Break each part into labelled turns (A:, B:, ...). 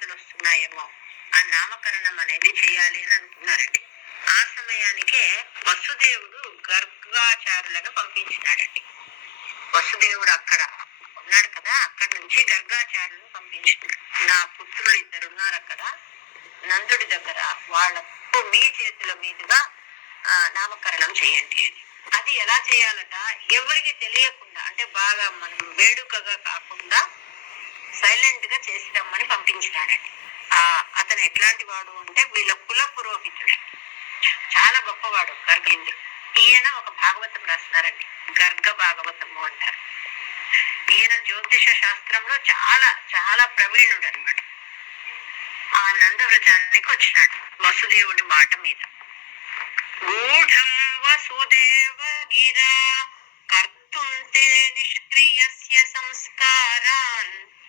A: ఆపదలు వస్తున్నాయేమో. ఆ నామకరణం అనేది చేయాలి అని అనుకున్నారండి. ఆ సమయానికే వసుదేవుడు గర్గాచారులను పంపించినాడండి. వసుదేవుడు అక్కడ ఉన్నాడు కదా అక్కడ నుంచి గర్గాచారులను పంపించినాడు. నా పుత్రులు ఇద్దరు ఉన్నారు అక్కడ. నందుడి దగ్గర వాళ్ళకు మీ చేతుల మీదుగా నామకరణం చేయండి అని. అది ఎలా చేయాలట? ఎవరికి తెలియకుండా అంటే బాగా మనం వేడుకగా కాకుండా సైలెంట్గా చేసి రమ్మని ఆ అతను ఎట్లాంటి వాడు అంటే వీళ్ళ కుల పురోహితుడు. చాలా గొప్పవాడు గర్గలింగుడు ఈయన ఒక భాగవతం రాస్తున్నారండి. గర్గ భాగవతము అంటారు. ఈయన జ్యోతిష శాస్త్రంలో చాలా చాలా ప్రవీణుడు అనమాట ఆ నందవ్రతానికి వచ్చినాడు వసుదేవుడి మాట మీద. గూఢం వసుదేవ గిరా కర్తుంతే నిష్క్రియస్య సంస్కారాన్.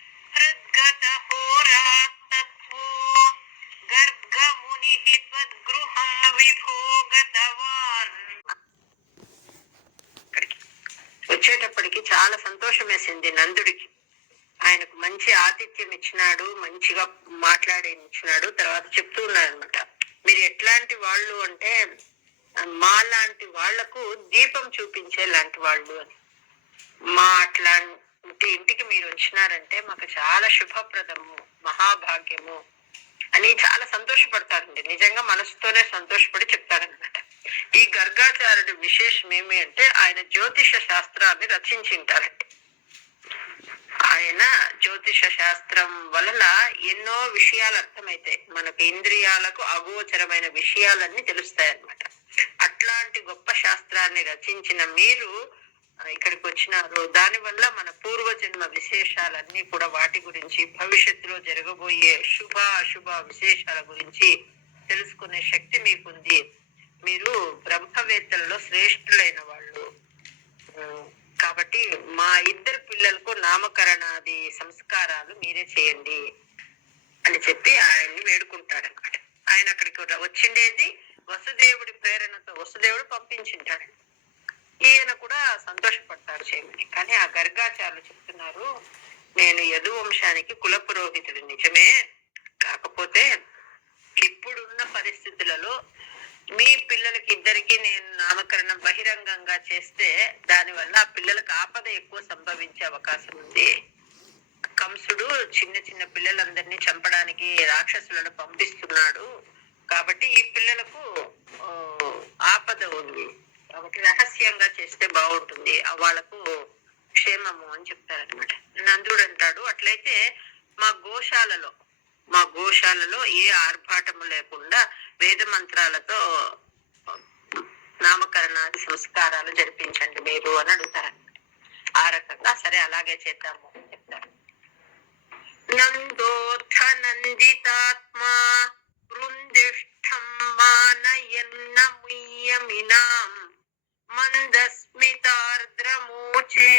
A: హృద్గత హోరాతత్వో గర్గముని త్వద్గృహం విభో గతవాన్ వచ్చేటప్పటికి చాలా సంతోషం వేసింది నందుడికి. ఆయనకు మంచి ఆతిథ్యం ఇచ్చినాడు మంచిగా మాట్లాడిచ్చినాడు తర్వాత చెప్తూ ఉన్నాడు అనమాట మీరు ఎట్లాంటి వాళ్ళు అంటే మా లాంటి వాళ్ళకు దీపం చూపించే లాంటి వాళ్ళు అని. మా అట్లా ఇంటికి మీరు వచ్చినారంటే మాకు చాలా శుభప్రదము మహాభాగ్యము అని చాలా సంతోషపడతారండి. నిజంగా మనసుతోనే సంతోషపడి చెప్తారనమాట ఈ గర్గాచార్యుడు విశేషం ఏమి అంటే ఆయన జ్యోతిష శాస్త్రాన్ని రచించింటారండి. ఆయన జ్యోతిష శాస్త్రం వలన ఎన్నో విషయాలు అర్థమైతాయి. మనకు ఇంద్రియాలకు అగోచరమైన విషయాలన్నీ తెలుస్తాయి అన్నమాట అట్లాంటి గొప్ప శాస్త్రాన్ని రచించిన మీరు ఇక్కడికి వచ్చినారు దాని వల్ల మన పూర్వజన్మ విశేషాలన్నీ కూడా వాటి గురించి భవిష్యత్తులో జరగబోయే శుభ అశుభ విశేషాల గురించి తెలుసుకునే శక్తి మీకుంది. మీరు బ్రహ్మవేత్తలలో శ్రేష్ఠులైన వాళ్ళు. కాబట్టి మా ఇద్దరు పిల్లలకు నామకరణాది సంస్కారాలు మీరే చేయండి అని చెప్పి ఆయన్ని వేడుకుంటాడు అనమాట ఆయన అక్కడికి వచ్చిండేది వసుదేవుడి ప్రేరణతో వసుదేవుడు పంపించింటాడు. ఈయన కూడా సంతోషపడతాడు చేయమని కానీ ఆ గర్గాచారులు చెప్తున్నారు నేను యదు వంశానికి కుల పురోహితుడు నిజమే. కాకపోతే ఇప్పుడున్న పరిస్థితులలో మీ పిల్లలకి ఇద్దరికి నేను నామకరణం బహిరంగంగా చేస్తే దానివల్ల ఆ పిల్లలకు ఆపద ఎక్కువ సంభవించే అవకాశం ఉంది. కంసుడు చిన్న చిన్న పిల్లలందరినీ చంపడానికి రాక్షసులను పంపిస్తున్నాడు. కాబట్టి ఈ పిల్లలకు ఆపద ఉంది. కాబట్టి రహస్యంగా చేస్తే బాగుంటుంది. వాళ్ళకు క్షేమము అని చెప్తారనమాట నందుడు అంటాడు అట్లయితే మా గోశాలలో మా గోశాలలో ఏ ఆర్భాటము లేకుండా వేద మంత్రాలతో నామకరణాది సంస్కారాలు జరిపించండి మీరు అని అడుగుతారు ఆ రకంగా సరే అలాగే చేద్దాము అని చెప్తారు. నందోర్థ నందితాత్మా వృందిష్టం మానయన్న ముయ్యమినాం మందస్మితార్ద్రమూచే.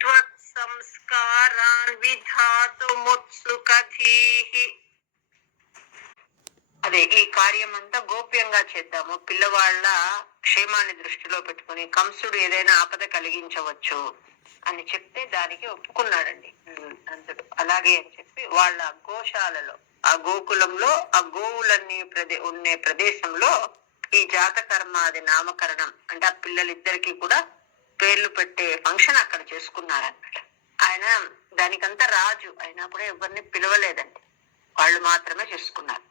A: త్వత్సంస్కారాన్ విధాతుముత్సుకధీః అదే ఈ కార్యం అంతా గోప్యంగా చేద్దాము. పిల్లవాళ్ళ క్షేమాన్ని దృష్టిలో పెట్టుకుని కంసుడు ఏదైనా ఆపద కలిగించవచ్చు అని చెప్తే దానికి ఒప్పుకున్నాడండి. అంతడు అలాగే అని చెప్పి వాళ్ళ గోశాలలో ఆ గోకులంలో ఆ గోవులన్నీ ప్రదే ఉండే ప్రదేశంలో ఈ జాతకర్మాది నామకరణం అంటే ఆ పిల్లలిద్దరికి కూడా పేర్లు పెట్టే ఫంక్షన్ అక్కడ చేసుకున్నారనమాట ఆయన దానికంతా రాజు అయినా కూడా ఎవరిని పిలవలేదండి. వాళ్ళు మాత్రమే చేసుకున్నారు.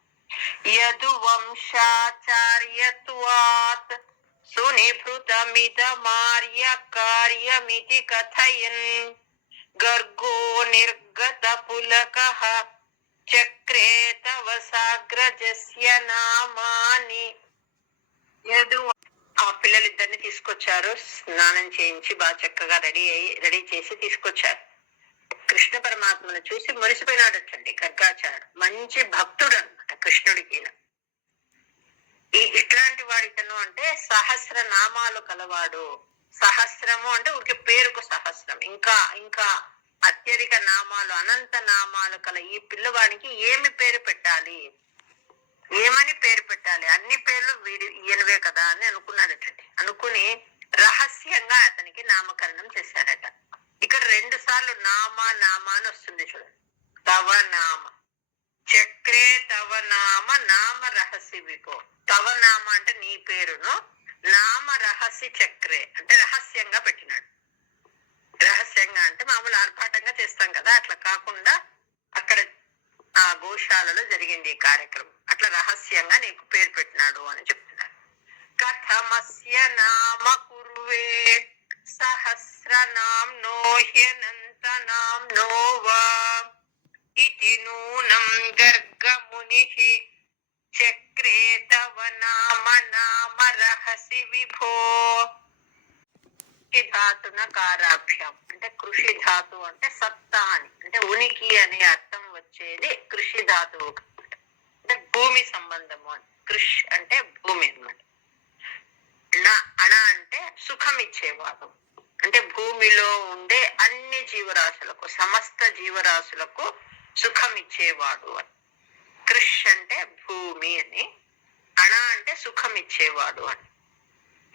A: యదు వంశాచార్యత్వాత్ సునిభృతమిదమార్య కార్యమితి కథయన్ గర్గో నిర్గత పులక చక్రే తవ సాగ్రజస్య నామాని లేదు. ఆ పిల్లలిద్దరిని తీసుకొచ్చారు. స్నానం చేయించి బాగా చక్కగా రెడీ అయ్యి రెడీ చేసి తీసుకొచ్చారు. కృష్ణ పరమాత్మను చూసి మురిసిపోయినాడటండి గర్గాచారుడు. మంచి భక్తుడు అనమాట కృష్ణుడికి ఈ ఇట్లాంటి వాడితను అంటే సహస్ర నామాలు కలవాడు. సహస్రము అంటే ఊరికి పేరుకు సహస్రం. ఇంకా ఇంకా అత్యధిక నామాలు అనంత నామాలు కల ఈ పిల్లవాడికి ఏమి పేరు పెట్టాలి? ఏమని పేరు పెట్టాలి? అన్ని పేర్లు వీడి ఈయనవే కదా అని అనుకున్నాడటండి అనుకుని రహస్యంగా అతనికి నామకరణం చేశారట. ఇక్కడ రెండు సార్లు నామ నామ అని వస్తుంది చూడండి తవ నామ. చక్రే తవ నామ నామ రహస్య విభో. తవ నామ అంటే నీ పేరును నామ రహస్య చక్రే అంటే రహస్యంగా పెట్టినాడు. రహస్యంగా అంటే మామూలు ఆర్భాటంగా చేస్తాం కదా అట్లా కాకుండా అక్కడ ఆ గోశాలలో జరిగింది ఈ కార్యక్రమం. అట్లా రహస్యంగా నీకు పేరు పెట్టినాడు అని చెప్తున్నారు. కథమస్య నామ కుర్వే సహస్రనాం నోహ్యనంత నాం నోవా ఇది నూనం గర్గముని చక్రే తవ నామ నామ రహసి విభో. ధాతున కారాభ్యం అంటే కృషి ధాతు అంటే సత్తా అని అంటే ఉనికి అనే అర్థం వచ్చేది కృషి ధాతువు భూమి సంబంధము అని. కృష్ అంటే భూమి అన్నమాట. ణ అణ అంటే సుఖం ఇచ్చేవాడు అంటే భూమిలో ఉండే అన్ని జీవరాశులకు సమస్త జీవరాశులకు సుఖం ఇచ్చేవాడు అని. కృష్ అంటే భూమి అని. అణ అంటే సుఖం ఇచ్చేవాడు అని.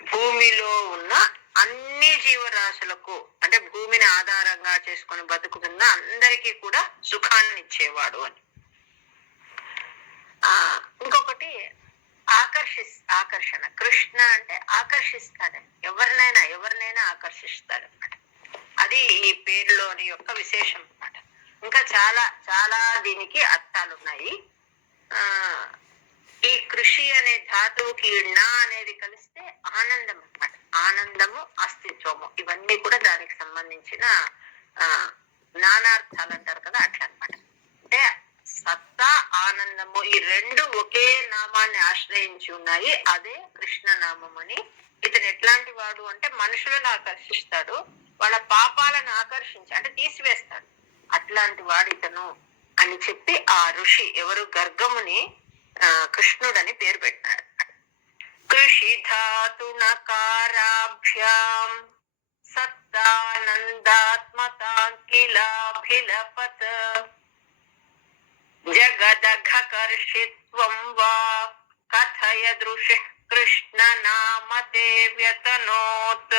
A: భూమిలో ఉన్న అన్ని జీవరాశులకు అంటే భూమిని ఆధారంగా చేసుకొని బతుకుతున్న అందరికీ కూడా సుఖాన్ని ఇచ్చేవాడు అని. ఇంకొకటి ఆకర్షిస్ ఆకర్షణ. కృష్ణ అంటే ఆకర్షిస్తాడు. ఎవరినైనా ఎవరినైనా ఆకర్షిస్తాడు అనమాట అది ఈ పేరులోని యొక్క విశేషం అన్నమాట. ఇంకా చాలా చాలా దీనికి అర్థాలు ఉన్నాయి. ఆ ఈ కృషి అనే ధాతువుకి నా అనేది కలిస్తే ఆనందం అన్నమాట. ఆనందము అస్తిత్వము. ఇవన్నీ కూడా దానికి సంబంధించిన ఆ నానార్థాలు అంటారు కదా అట్లా అన్నమాట అంటే సత్తా ఆనందము ఈ రెండు ఒకే నామాన్ని ఆశ్రయించి ఉన్నాయి. అదే కృష్ణ నామం అని. ఇతను ఎట్లాంటి వాడు అంటే మనుషులను ఆకర్షిస్తాడు. వాళ్ళ పాపాలను ఆకర్షించి అంటే తీసివేస్తాడు. అట్లాంటి వాడు ఇతను అని చెప్పి ఆ ఋషి ఎవరు గర్గముని ఆ, కృష్ణుడని పేరు పెట్టినాడు కృషి ధాతునకారాభ్యాం సత్తానందాత్మతాఖిలాభిలపత్ జగదఘకర్షిత్వం వా కథయ దృశి కృష్ణ నామతే వ్యతనోత్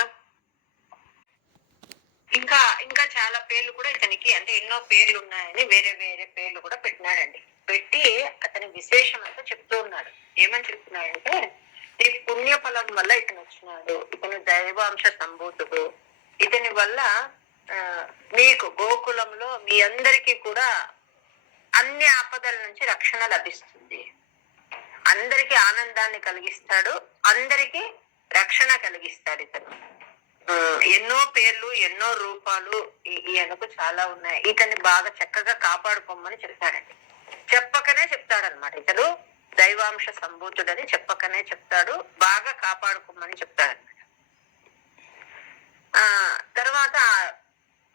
A: ఇంకా ఇంకా చాలా పేర్లు కూడా ఇతనికి అంటే ఎన్నో పేర్లు ఉన్నాయని వేరే వేరే పేర్లు కూడా పెట్టినాడండి. పెట్టి అతని విశేషం అంతా చెప్తూ ఉన్నాడు. ఏమని చెప్తున్నాడంటే ఈ పుణ్యఫలం వల్ల ఇతను వచ్చినాడు. ఇతను దైవాంశ సంభూతుడు. ఇతని వల్ల ఆ, మీకు గోకులంలో మీ అందరికీ కూడా అన్ని ఆపదల నుంచి రక్షణ లభిస్తుంది. అందరికీ ఆనందాన్ని కలిగిస్తాడు అందరికీ రక్షణ కలిగిస్తాడు ఇతను. ఎన్నో పేర్లు ఎన్నో రూపాలు ఈయనకు చాలా ఉన్నాయి. ఇతన్ని బాగా చక్కగా కాపాడుకోమని చెప్తాడండి. చెప్పకనే చెప్తాడనమాట ఇతడు దైవాంశ సంభూతుడని చెప్పకనే చెప్తాడు. బాగా కాపాడుకోమని చెప్తాడు ఆ తర్వాత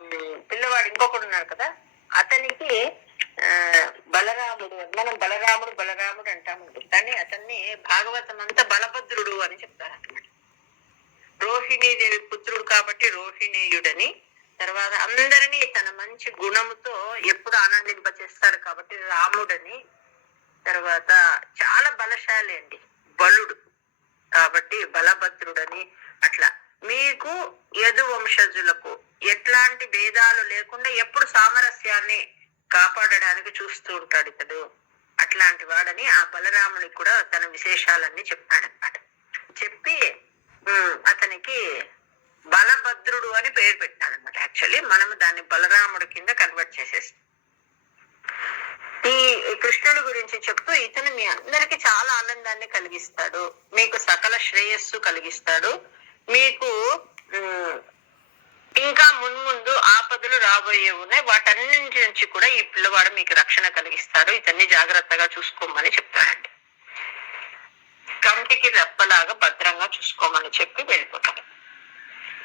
A: ఉమ్, పిల్లవాడు ఇంకొకడు ఉన్నాడు కదా అతనికి ఆ బలరాముడు మనం బలరాముడు బలరాముడు అంటాము కానీ అతన్ని భాగవతం అంతా బలభద్రుడు అని చెప్తారు అన్నమాట రోహిణీదేవి పుత్రుడు కాబట్టి తర్వాత అందరినీ తన మంచి గుణముతో ఎప్పుడు ఆనందింపచేస్తాడు కాబట్టి రాముడని తర్వాత చాలా బలశాలి అండి బలుడు. కాబట్టి బలభద్రుడని అట్లా. మీకు యదు వంశజులకు ఎట్లాంటి భేదాలు లేకుండా ఎప్పుడు సామరస్యాన్ని కాపాడడానికి చూస్తూ ఉంటాడు ఇతడు. అట్లాంటి వాడని ఆ బలరామునికి కూడా తన విశేషాలన్నీ చెప్పాడనమాట చెప్పి అతనికి బలభద్రుడు అని పేరు పెట్టాడనమాట యాక్చువల్లీ మనం దాన్ని బలరాముడు కింద కన్వర్ట్ చేసేస్తాం. ఈ కృష్ణుడి గురించి చెప్తూ ఇతను మీ అందరికి చాలా ఆనందాన్ని కలిగిస్తాడు. మీకు సకల శ్రేయస్సు కలిగిస్తాడు. మీకు ఇంకా మున్ముందు ఆపదలు రాబోయే ఉన్నాయి వాటన్నింటి నుంచి కూడా ఈ పిల్లవాడు మీకు రక్షణ కలిగిస్తాడు. ఇతన్ని జాగ్రత్తగా చూసుకోమని చెప్తాడండి. కంటికి రెప్పలాగా భద్రంగా చూసుకోమని చెప్పి వెళ్ళిపోతాడు.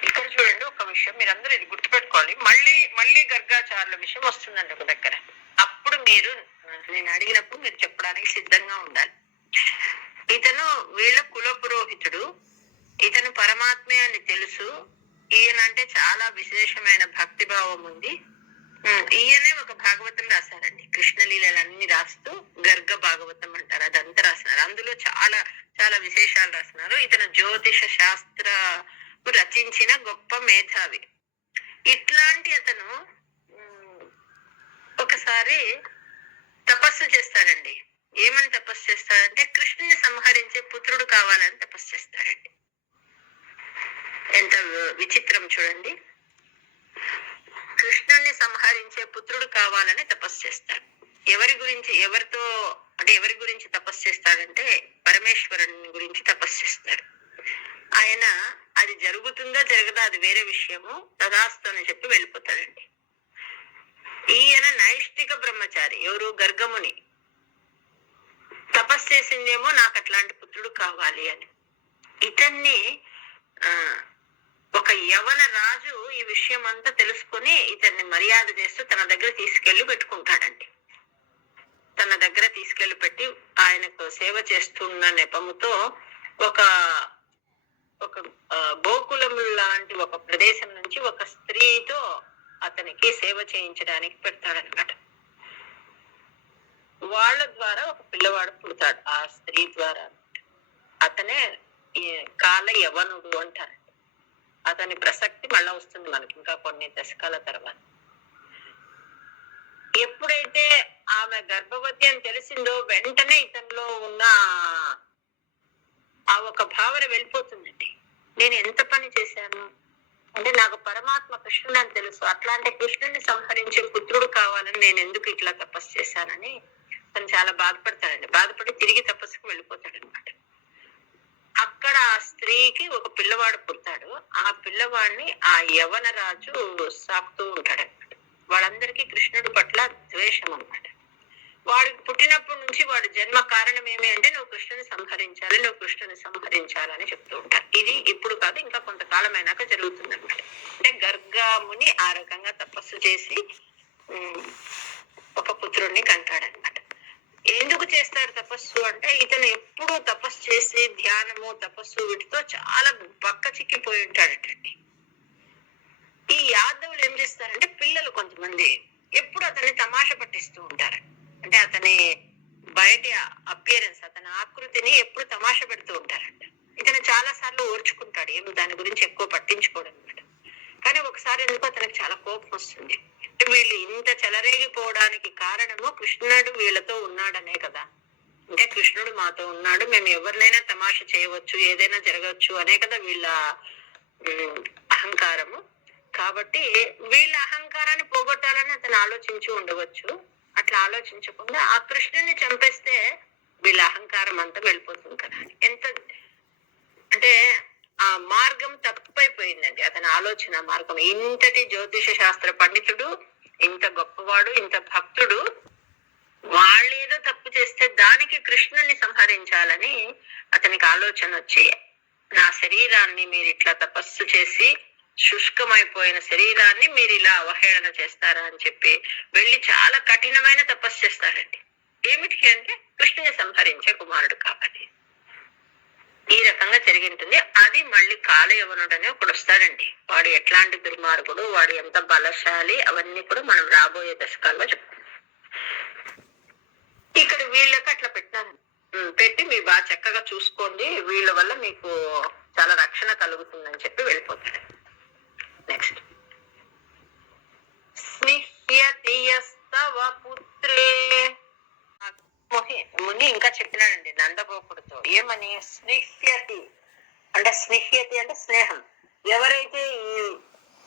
A: ఇక్కడ చూడండి ఒక విషయం మీరందరూ ఇది గుర్తుపెట్టుకోవాలి. మళ్ళీ మళ్ళీ గర్గాచారుల విషయం వస్తుందండి ఒక దగ్గర. అప్పుడు మీరు నేను అడిగినప్పుడు మీరు చెప్పడానికి సిద్ధంగా ఉండాలి. ఇతను వీళ్ళ కుల పురోహితుడు. ఇతను పరమాత్మే అని తెలుసు. ఈయన అంటే చాలా విశేషమైన భక్తి భావం ఉంది ఈయనే ఒక భాగవతం రాశారండి. కృష్ణలీలలన్నీ రాస్తూ గర్గ భాగవతం అంటారు. అదంతా రాసినారు అందులో చాలా చాలా విశేషాలు రాసినారు ఇతను జ్యోతిష శాస్త్ర రచించిన గొప్ప మేధావి. ఇట్లాంటి అతను ఒకసారి తపస్సు చేస్తాడండి. ఏమని తపస్సు చేస్తాడంటే కృష్ణుని సంహరించే పుత్రుడు కావాలని తపస్సు చేస్తాడండి. ఎంత విచిత్రం చూడండి. కృష్ణుణ్ణి సంహరించే పుత్రుడు కావాలని తపస్సు చేస్తాడు. ఎవరి గురించి ఎవరితో అంటే ఎవరి గురించి తపస్సు చేస్తాడంటే పరమేశ్వరుని గురించి తపస్సు చేస్తాడు. ఆయన అది జరుగుతుందా జరగదా అది వేరే విషయము. తదాస్తు అని చెప్పి వెళ్ళిపోతాడండి. ఈయన నైష్టిక బ్రహ్మచారి ఎవరు? గర్గముని. తపస్సు చేసిందేమో నాకు అట్లాంటి పుత్రుడు కావాలి అని. ఇతన్ని ఆ ఒక యవన రాజు ఈ విషయం అంతా తెలుసుకుని ఇతన్ని మర్యాద చేస్తూ తన దగ్గర తీసుకెళ్ళి పెట్టుకుంటాడండి. తన దగ్గర తీసుకెళ్ళి పెట్టి ఆయనకు సేవ చేస్తున్న నెపముతో ఒక ఒక గోకులము గోకులం లాంటి ఒక ప్రదేశం నుంచి ఒక స్త్రీతో అతనికి సేవ చేయించడానికి పెడతాడనమాట వాళ్ళ ద్వారా ఒక పిల్లవాడు పుడతాడు ఆ స్త్రీ ద్వారా. అతనే ఈ కాల యవనుడు అంటారు. అతని ప్రసక్తి మళ్ళా వస్తుంది మనకి ఇంకా కొన్ని దశకాల తర్వాత. ఎప్పుడైతే ఆమె గర్భవతి అని తెలిసిందో వెంటనే ఇతనిలో ఉన్న ఆ ఒక భావన వెళ్ళిపోతుందండి. నేను ఎంత పని చేశాను? అంటే నాకు పరమాత్మ కృష్ణుడు అని తెలుసు. అట్లాంటి కృష్ణుడిని సంహరించే పుత్రుడు కావాలని నేను ఎందుకు ఇట్లా తపస్సు చేశానని తను చాలా బాధపడతాడండి. బాధపడి తిరిగి తపస్సుకు వెళ్ళిపోతాడు అనమాట అక్కడ ఆ స్త్రీకి ఒక పిల్లవాడు పుడతాడు. ఆ పిల్లవాడిని ఆ యవన రాజు సాకుతూ ఉంటాడనమాట. వాళ్ళందరికీ కృష్ణుడి పట్ల ద్వేషం అన్నమాట వాడికి పుట్టినప్పటి నుంచి వాడి జన్మ కారణం ఏమి అంటే నువ్వు కృష్ణుని సంహరించాలి నువ్వు కృష్ణుని సంహరించాలని చెప్తూ ఉంటారు. ఇది ఇప్పుడు కాదు ఇంకా కొంతకాలం అయినాక జరుగుతుంది అనమాట అంటే గర్గాముని ఆ రకంగా తపస్సు చేసి ఒక పుత్రుడిని కంటాడనమాట ఎందుకు చేస్తారు తపస్సు అంటే ఇతను ఎప్పుడూ తపస్సు చేసి ధ్యానము తపస్సు వీటితో చాలా పక్క చిక్కిపోయి ఉంటాడటండి. ఈ యాదవులు ఏం చేస్తారంటే పిల్లలు కొంతమంది ఎప్పుడు అతన్ని తమాష పట్టిస్తూ ఉంటారండి అంటే అతని బయటి అపియరెన్స్ అతని ఆకృతిని ఎప్పుడు తమాష పెడుతూ ఉంటారంట. ఇతను చాలా సార్లు ఓర్చుకుంటాడు ఏమో దాని గురించి ఎక్కువ పట్టించుకోడు అనమాట. కానీ ఒకసారి ఎందుకు అతనికి చాలా కోపం వస్తుంది. అంటే వీళ్ళు ఇంత చెలరేగిపోవడానికి కారణము కృష్ణుడు వీళ్ళతో ఉన్నాడనే కదా. అంటే కృష్ణుడు మాతో ఉన్నాడు మేము ఎవరినైనా తమాష చేయవచ్చు ఏదైనా జరగవచ్చు అనే కదా వీళ్ళ అహంకారము. కాబట్టి వీళ్ళ అహంకారాన్ని పోగొట్టాలని అతను ఆలోచించి ఉండవచ్చు. అట్లా ఆలోచించకుండా ఆ కృష్ణుని చంపేస్తే వీళ్ళ అహంకారం అంతా వెళ్ళిపోతుంది కదా. ఎంత అంటే ఆ మార్గం తప్పైపోయిందండి అతని ఆలోచన మార్గం. ఇంతటి జ్యోతిష శాస్త్ర పండితుడు ఇంత గొప్పవాడు ఇంత భక్తుడు వాళ్ళేదో తప్పు చేస్తే దానికి కృష్ణుని సంహరించాలని అతనికి ఆలోచన వచ్చి నా శరీరాన్ని మీరు ఇట్లా తపస్సు చేసి శుష్కమైపోయిన శరీరాన్ని మీరు ఇలా అవహేళన చేస్తారా అని చెప్పి వెళ్ళి చాలా కఠినమైన తపస్సు చేస్తారండి. ఏమిటికి అంటే కృష్ణుని సంహరించే కుమారుడు కాబట్టి. ఈ రకంగా జరిగింటుంది. అది మళ్ళీ కాలయవనుడని ఒకడు వస్తాడండి. వాడు ఎట్లాంటి దుర్మార్గుడు వాడు ఎంత బలశాలి అవన్నీ కూడా మనం రాబోయే దశకాల్లో చెప్తాం ఇక్కడ వీళ్ళకి అట్లా పెట్టాను. పెట్టి మీరు బాగా చక్కగా చూసుకోండి. వీళ్ళ వల్ల మీకు చాలా రక్షణ కలుగుతుందని చెప్పి వెళ్ళిపోతాడు. నెక్స్ట్ పుత్రే ముని- ముని ఇంకా చెప్పినాడండి నందగోపుడితో ఏమని స్నిహ్యతి అంటే స్నిహ్యతి అంటే స్నేహం. ఎవరైతే ఈ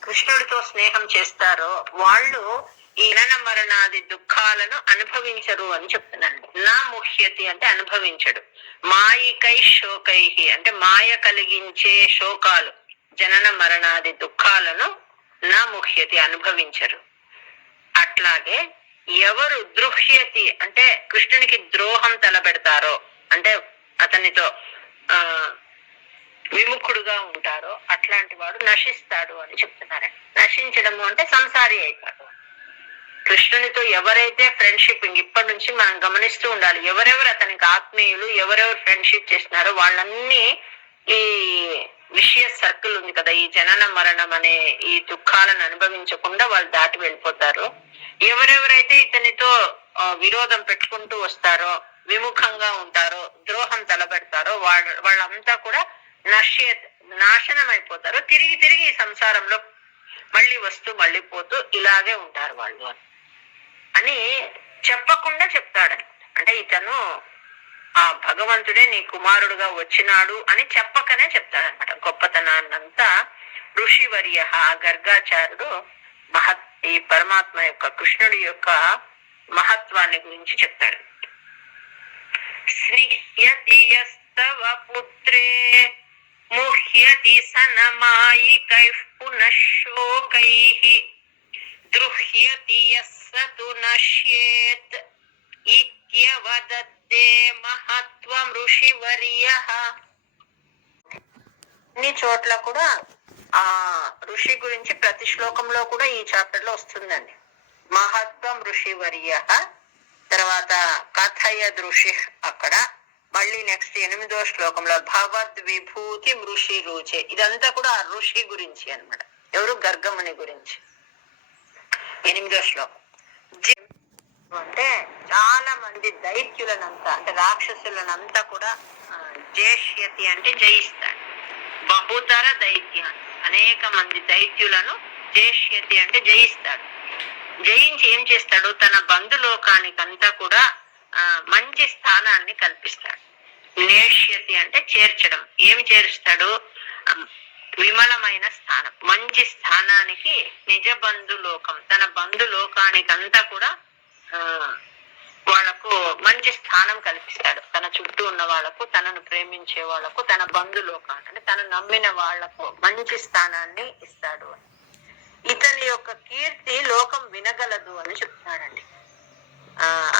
A: కృష్ణుడితో స్నేహం చేస్తారో వాళ్ళు ఈ జనన మరణాది దుఃఖాలను అనుభవించరు అని చెప్తున్నాడు నా ముహ్యతి అంటే అనుభవించడు. మాయికై శోకై అంటే మాయ కలిగించే శోకాలు. జనన మరణాది దుఃఖాలను నా ముఖ్యతి అనుభవించరు. అట్లాగే ఎవరు దృహ్యతి అంటే కృష్ణునికి ద్రోహం తలపెడతారో అంటే అతనితో ఆ విముఖుడుగా ఉంటారో అట్లాంటి వాడు నశిస్తాడు అని చెప్తున్నారు నశించడము అంటే సంసారి అయితాడు కృష్ణునితో ఎవరైతే ఫ్రెండ్షిప్ ఇప్పటి నుంచి మనం గమనిస్తూ ఉండాలి ఎవరెవరు అతనికి ఆత్మీయులు ఎవరెవరు ఫ్రెండ్షిప్ చేస్తున్నారో వాళ్ళన్నీ ఈ విషయ సర్కిల్ ఉంది కదా ఈ జనన మరణం అనే ఈ దుఃఖాలను అనుభవించకుండా వాళ్ళు దాటి వెళ్ళిపోతారు. ఎవరెవరైతే ఇతనితో విరోధం పెట్టుకుంటూ వస్తారో విముఖంగా ఉంటారో ద్రోహం తలబెడతారో వాళ్ళ వాళ్ళంతా కూడా నశ్య నాశనం అయిపోతారు తిరిగి తిరిగి ఈ సంసారంలో మళ్ళీ వస్తూ మళ్ళీ పోతూ ఇలాగే ఉంటారు వాళ్ళు అని. చెప్పకుండా చెప్తాడు అంటే ఇతను ఆ భగవంతుడే నీ కుమారుడుగా వచ్చినాడు అని చెప్పకనే చెప్తాడనమాట గొప్పతనాన్నంతా ఋషివర్య గర్గాచారుడు మహత్ ఈ పరమాత్మ యొక్క కృష్ణుడి యొక్క మహత్వాన్ని గురించి చెప్తాడు. స్నిహ్యతియస్తవ పుత్రే ముహ్యతి సనమాయికైః పునఃశోకైః దృహ్యతి యస్సతు నశ్యేత్ ఇత్యవదత్తే మహత్వం ఋషివర్య అన్ని చోట్ల కూడా ఆ ఋషి గురించి ప్రతి శ్లోకంలో కూడా ఈ చాప్టర్లో వస్తుందండి. మహత్వం ఋషివర్య. తర్వాత కథయద్ ఋషి అక్కడ. మళ్ళీ నెక్స్ట్ ఎనిమిదో శ్లోకంలో భవద్ విభూతి ఋషి రుచే. ఇదంతా కూడా ఆ ఋషి గురించి అన్నమాట. ఎవరు గర్గముని గురించి? ఎనిమిదో శ్లోకం. అంటే చాలా మంది దైత్యులనంతా అంటే రాక్షసులనంతా కూడా జేష్యతి అంటే జయిస్తాడు బహుతర దైత్య అనేక మంది దైత్యులను జేష్యతి అంటే జయిస్తాడు జయించి ఏం చేస్తాడు? తన బంధులోకానికంతా కూడా ఆ, మంచి స్థానాన్ని కల్పిస్తాడు. నేష్యతి అంటే చేర్చడం. ఏమి చేరుస్తాడు? విమలమైన స్థానం. మంచి స్థానానికి నిజ బంధులోకం తన బంధులోకానికంతా కూడా వాళ్ళకు మంచి స్థానం కల్పిస్తాడు. తన చుట్టూ ఉన్న వాళ్ళకు తనను ప్రేమించే వాళ్ళకు తన బంధులోక అంటే తను నమ్మిన వాళ్ళకు మంచి స్థానాన్ని ఇస్తాడు. అని ఇతని యొక్క కీర్తి లోకం వినగలదు అని చెప్తున్నాడండి. ఆ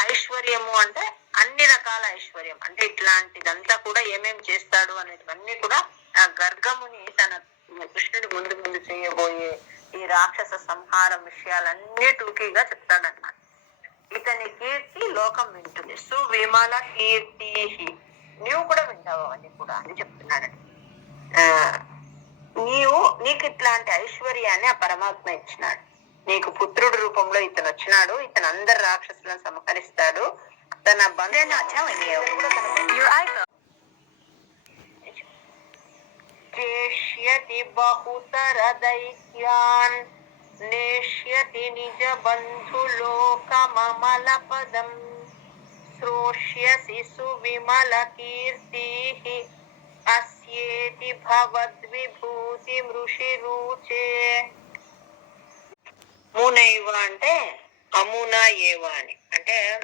A: ఐశ్వర్యము అంటే అన్ని రకాల ఐశ్వర్యం. అంటే ఇట్లాంటిదంతా కూడా ఏమేం చేస్తాడు అనేటివన్నీ కూడా ఆ గర్గముని తన కృష్ణుడి ముందు ముందు చేయబోయే ఈ రాక్షస సంహారం విషయాలన్నిటికీగా చెప్తాడన్నమాట. ఇతని కీర్తి లోకం వింటుంది. సువిమల కీర్తి నీవు కూడా వింటావు అని కూడా అని చెప్తున్నాడండి ఆ నీవు నీకు ఇట్లాంటి ఐశ్వర్యాన్ని ఆ పరమాత్మ ఇచ్చినాడు. నీకు పుత్రుడు రూపంలో ఇతను వచ్చినాడు. ఇతను అందరు రాక్షసులను సమకరిస్తాడు. తన బంధు
B: Your iPhone.
A: చేష్యతి బహుతర దైత్యాన్ నేష్యతి నిజ బంధులోకమమల పదం శ్రోష్యసి సువిమల కీర్తి అస్యేతి భవద్విభూతి మృషిరుచే మునైవ అంటే అమున ఏవ అని. అంటే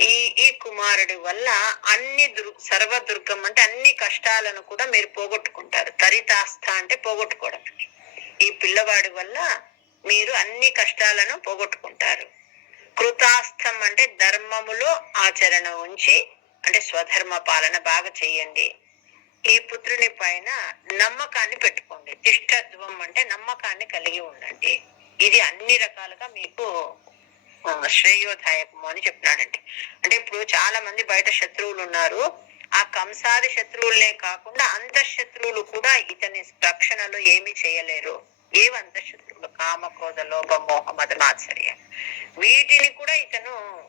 A: ఈ ఈ కుమారుడి వల్ల అన్ని దుర్ సర్వదుర్గం అంటే అన్ని కష్టాలను కూడా మీరు పోగొట్టుకుంటారు. తరితాస్థ అంటే పోగొట్టుకోవడం. ఈ పిల్లవాడి వల్ల మీరు అన్ని కష్టాలను పోగొట్టుకుంటారు. కృతాస్థం అంటే ధర్మములో ఆచరణ ఉంచి అంటే స్వధర్మ పాలన బాగా చేయండి. ఈ పుత్రుని పైన నమ్మకాన్ని పెట్టుకోండి. తిష్టత్వం అంటే నమ్మకాన్ని కలిగి ఉండండి. ఇది అన్ని రకాలుగా మీకు శ్రేయోదాయకము అని చెప్తున్నాడండి. అంటే ఇప్పుడు చాలా మంది బయట శత్రువులు ఉన్నారు. ఆ కంసాది శత్రువులనే కాకుండా అంతఃశత్రువులు కూడా ఇతని రక్షణలో ఏమీ చేయలేరు. ఏవి అంతఃశత్రువులు కామ క్రోధ లోభ మోహ మద వీటిని కూడా ఇతను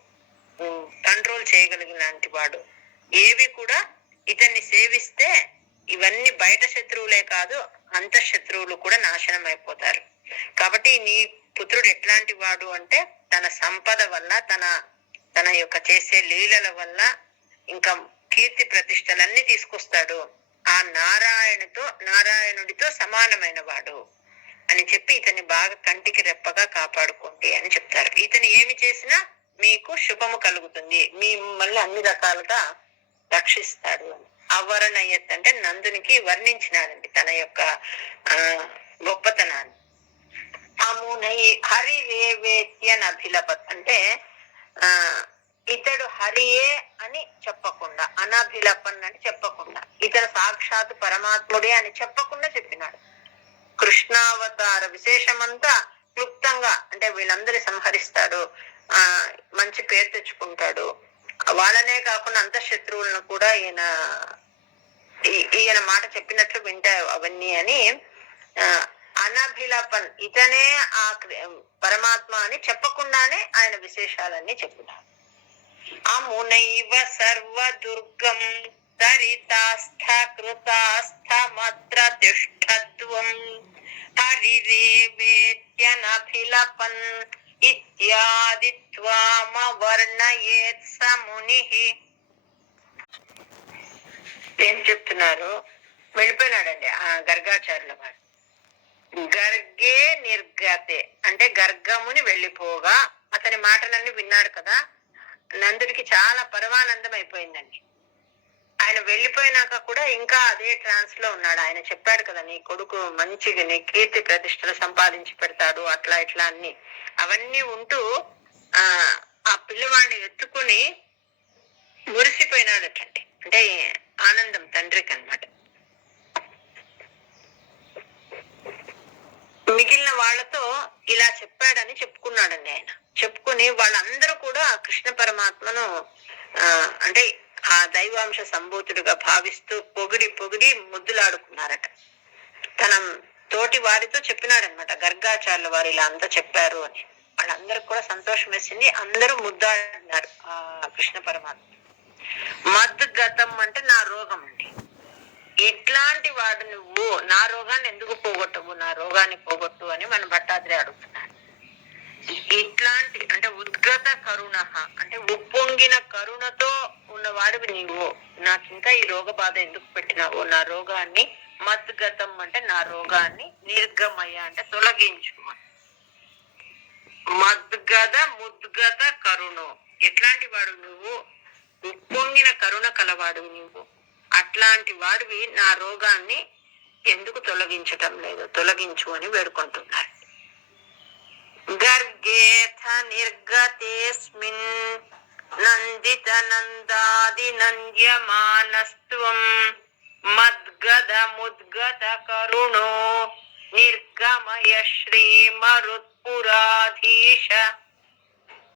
A: కంట్రోల్ చేయగలిగినలాంటి వాడు. ఏవి కూడా ఇతన్ని సేవిస్తే ఇవన్నీ బయట శత్రువులే కాదు అంతఃశత్రువులు కూడా నాశనం అయిపోతారు. కాబట్టి నీ పుత్రుడు ఎట్లాంటి వాడు అంటే తన సంపద వల్ల తన తన యొక్క చేసే లీలల వల్ల ఇంకా కీర్తి ప్రతిష్టలన్నీ తీసుకొస్తాడు. ఆ నారాయణుతో నారాయణుడితో సమానమైన వాడు అని చెప్పి ఇతని బాగా కంటికి రెప్పగా కాపాడుకోండి అని చెప్తారు. ఇతను ఏమి చేసినా మీకు శుభము కలుగుతుంది. మిమ్మల్ని అన్ని రకాలుగా రక్షిస్తాడు అని. అంటే నందునికి వర్ణించినాడండి తన యొక్క ఆ గొప్పతనాన్ని. అమునై హరి అభిలపత్ అంటే ఆ ఇతడు హరియే అని చెప్పకుండా అనభిలపన్ అని చెప్పకుండా ఇతడు సాక్షాత్ పరమాత్ముడే అని చెప్పకుండా చెప్పినాడు. కృష్ణావతార విశేషమంతా క్లుప్తంగా అంటే వీళ్ళందరి సంహరిస్తాడు ఆ మంచి పేరు తెచ్చుకుంటాడు. వాళ్ళనే కాకుండా అంత శత్రువులను కూడా ఈయన ఈయన మాట చెప్పినట్లు వింటారు అవన్నీ అని ఆ, అనభిలపన్ ఇతనే ఆ పరమాత్మ అని చెప్పకుండానే ఆయన విశేషాలన్నీ చెప్తున్నారు అమునైవ సర్వ దుర్గం తరితాస్థ కృతాస్థమత్ర తిష్టత్వం హరిరేవేత్యనభిలపన్ ఇత్యాది త్వామవర్ణయేత్ స ఏం చెప్తున్నారు? వెళ్ళిపోయినాడండి ఆ గర్గాచార్యుల వారు. గర్గే నిర్గతే. అంటే గర్గముని వెళ్ళిపోగా అతని మాటలన్నీ విన్నాడు కదా. నందుడికి చాలా పరమానందం అయిపోయిందండి. ఆయన వెళ్ళిపోయినాక కూడా ఇంకా అదే ట్రాన్స్లో ఉన్నాడు. ఆయన చెప్పాడు కదా నీ కొడుకు మంచిగా నీ కీర్తి ప్రతిష్టలు సంపాదించి పెడతాడు. అట్లా ఇట్లా అన్ని. అవన్నీ ఉంటూ ఆ ఆ పిల్లవాడిని ఎత్తుకుని మురిసిపోయినాడటండి. అంటే ఆనందం తండ్రికి అన్నమాట వాళ్ళతో ఇలా చెప్పాడని చెప్పుకున్నాడండి ఆయన. చెప్పుకుని వాళ్ళందరూ కూడా ఆ కృష్ణ పరమాత్మను ఆ అంటే ఆ దైవాంశ సంభూతుడిగా భావిస్తూ పొగిడి పొగిడి ముద్దులాడుకున్నారట. తన తోటి వారితో చెప్పినాడనమాట గర్గాచార్యుల వారు ఇలా అంతా చెప్పారు అని. వాళ్ళందరికి కూడా సంతోషం వేసింది అందరూ ముద్దాడినారు ఆ కృష్ణ పరమాత్మ. మద్గతం అంటే నా రోగం అండి. ఇట్లాంటి వాడు నువ్వు నా రోగాన్ని ఎందుకు పోగొట్టవు? నా రోగాన్ని పోగొట్టు అని మన భట్టాద్రి అడుగుతున్నాడు. ఇట్లాంటి అంటే ఉద్గత కరుణ అంటే ఉప్పొంగిన కరుణతో ఉన్నవాడివి నీవు. నాకు ఇంకా ఈ రోగ బాధ ఎందుకు పెట్టినావు? నా రోగాన్ని మద్గతం అంటే నా రోగాన్ని నిర్గమయ్య అంటే తొలగించు మద్గద ముద్గత కరుణ. ఎట్లాంటి వాడు నువ్వు? ఉప్పొంగిన కరుణ కలవాడు నువ్వు అట్లాంటి వాడివి నా రోగాన్ని ఎందుకు తొలగించటం లేదు? తొలగించు అని వేడుకుంటున్నారు. గర్గేథ నిర్గతేస్మిన్ నందిత నందాది నంద్యమానస్త్వం మద్గద ముద్గద కరుణో నిర్గమయ శ్రీమరుత్పురాధీశ